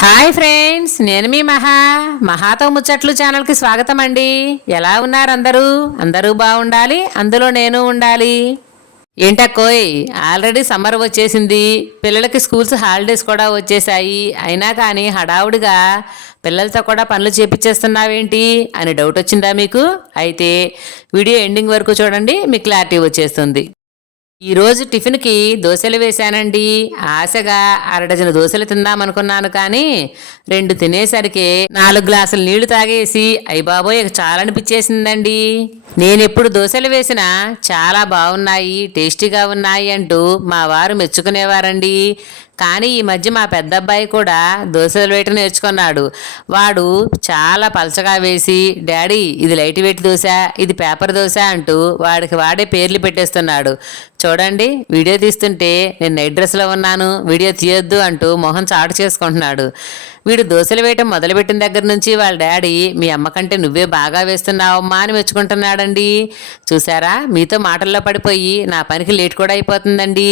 Hi friends నేను మీ మహా. మహాతో ముచ్చట్లు ఛానల్కి స్వాగతం అండి ఎలా ఉన్నారు అందరూ? అందరూ బాగుండాలి? అందులో నేను ఉండాలి. ఏంటక్కోయ్ ఆల్రెడీ సమ్మర్ వచ్చేసింది. పిల్లలకి స్కూల్స్ హాలిడేస్ కూడా వచ్చేసాయి అయినా కానీ హడావుడిగా పిల్లలతో కూడా పనులు చేపించేస్తున్నావేంటి అని డౌట్ వచ్చిందా మీకు? అయితే వీడియో ఎండింగ్ వరకు చూడండి. మీకు క్లారిటీ వచ్చేస్తుంది. ఈరోజు టిఫిన్కి దోశలు వేశానండి. ఆశగా అరడజన దోశలు తిందామనుకున్నాను కానీ రెండు తినేసరికి నాలుగు గ్లాసులు నీళ్ళు తాగేసి అయ్యి బాబోయ్ ఇక చాలా అనిపించేసిందండి. నేను ఎప్పుడు దోశలు వేసినా చాలా బాగున్నాయి టేస్టీగా ఉన్నాయి అంటూ మా వారు మెచ్చుకునేవారండి. కానీ ఈ మధ్య మా పెద్ద అబ్బాయి కూడా దోశలు వేయటం నేర్చుకున్నాడు. వాడు చాలా పలచగా వేసి డాడీ ఇది లైట్ వెయిట్ దోశ ఇది పేపర్ దోశ అంటూ వాడికి వాడే పేర్లు పెట్టేస్తున్నాడు. చూడండి వీడియో తీస్తుంటే నేను నైట్ డ్రెస్లో ఉన్నాను వీడియో తీయొద్దు అంటూ మొహం చాటు చేసుకుంటున్నాడు. వీడు దోశలు వేయటం మొదలుపెట్టిన దగ్గర నుంచి వాళ్ళ డాడీ మీ అమ్మ కంటే నువ్వే బాగా వేస్తున్నావమ్మా అని మెచ్చుకుంటున్నాడండి. చూసారా? మీతో మాటల్లో పడిపోయి నా పనికి లేట్ కూడా అయిపోతుందండి.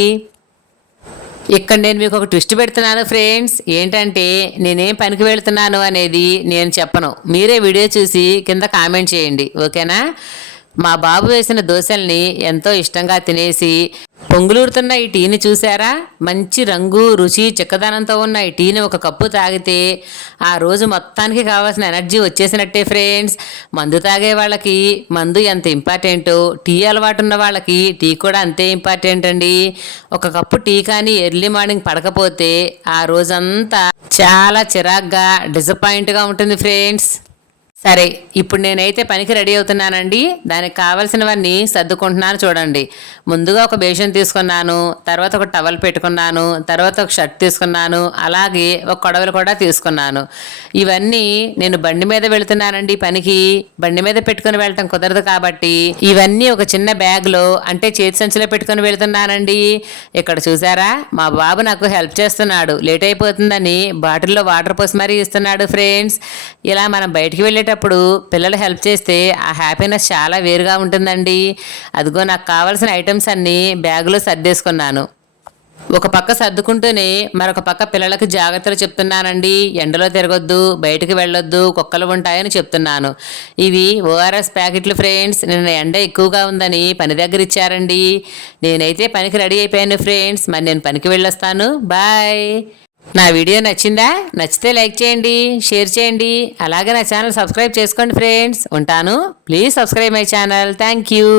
ఇక్కడ నేను మీకు ఒక ట్విస్ట్ పెడుతున్నాను ఫ్రెండ్స్. ఏంటంటే నేనేం పనికి వెళ్తున్నాను అనేది నేను చెప్పను. మీరే వీడియో చూసి కింద కామెంట్ చేయండి. ఓకేనా? మా బాబు వేసిన దోశల్ని ఎంతో ఇష్టంగా తినేసి పొంగులూరుతున్న ఈ టీని చూసారా మంచి రంగు రుచి చిక్కదనంతో ఉన్న ఈ టీని ఒక కప్పు తాగితే ఆ రోజు మొత్తానికి కావాల్సిన ఎనర్జీ వచ్చేసినట్టే ఫ్రెండ్స్. మందు తాగే వాళ్ళకి మందు ఎంత ఇంపార్టెంటో టీ అలవాటు ఉన్న వాళ్ళకి టీ కూడా అంతే ఇంపార్టెంట్ అండి. ఒక కప్పు టీ కానీ ఎర్లీ మార్నింగ్ పడకపోతే ఆ రోజంతా చాలా చిరాగ్గా డిసప్పాయింట్గా ఉంటుంది ఫ్రెండ్స్. సరే ఇప్పుడు నేనైతే పనికి రెడీ అవుతున్నానండి. దానికి కావలసినవన్నీ సర్దుకుంటున్నాను చూడండి. ముందుగా ఒక బేషన్ తీసుకున్నాను తర్వాత ఒక టవల్ పెట్టుకున్నాను తర్వాత ఒక షర్ట్ తీసుకున్నాను అలాగే ఒక కొడవలు కూడా తీసుకున్నాను. ఇవన్నీ నేను బండి మీద వెళుతున్నానండి పనికి. బండి మీద పెట్టుకుని వెళ్ళటం కుదరదు కాబట్టి ఇవన్నీ ఒక చిన్న బ్యాగ్లో అంటే చేతి సంచిలో పెట్టుకుని వెళ్తున్నానండి. ఇక్కడ చూసారా? మా బాబు నాకు హెల్ప్ చేస్తున్నాడు. లేట్ అయిపోతుందని బాటిల్లో వాటర్ పోసి మరీ ఇస్తున్నాడు ఫ్రెండ్స్. ఇలా మనం బయటికి వెళ్ళేటప్పుడు పిల్లలు హెల్ప్ చేస్తే ఆ హ్యాపీనెస్ చాలా వేరుగా ఉంటుందండి. అదిగో నాకు కావాల్సిన ఐటమ్స్ అన్నీ బ్యాగులో సర్దేసుకున్నాను. ఒక పక్క సర్దుకుంటూనే మరొక పక్క పిల్లలకి జాగ్రత్తలు చెప్తున్నానండి. ఎండలో తిరగొద్దు బయటికి వెళ్ళొద్దు కుక్కలు ఉంటాయని చెప్తున్నాను. ఇవి ఓఆర్ఎస్ ప్యాకెట్లు ఫ్రెండ్స్ నిన్న ఎండ ఎక్కువగా ఉందని పని దగ్గర ఇచ్చారండి. నేనైతే పనికి రెడీ అయిపోయాను ఫ్రెండ్స్. మరి నేను పనికి వెళ్ళొస్తాను. బాయ్. నా వీడియో నచ్చిందా? నచ్చితే లైక్ చేయండి షేర్ చేయండి. అలాగే నా ఛానల్ సబ్స్క్రైబ్ చేసుకోండి ఫ్రెండ్స్. ఉంటాను. Please subscribe my channel. Thank you.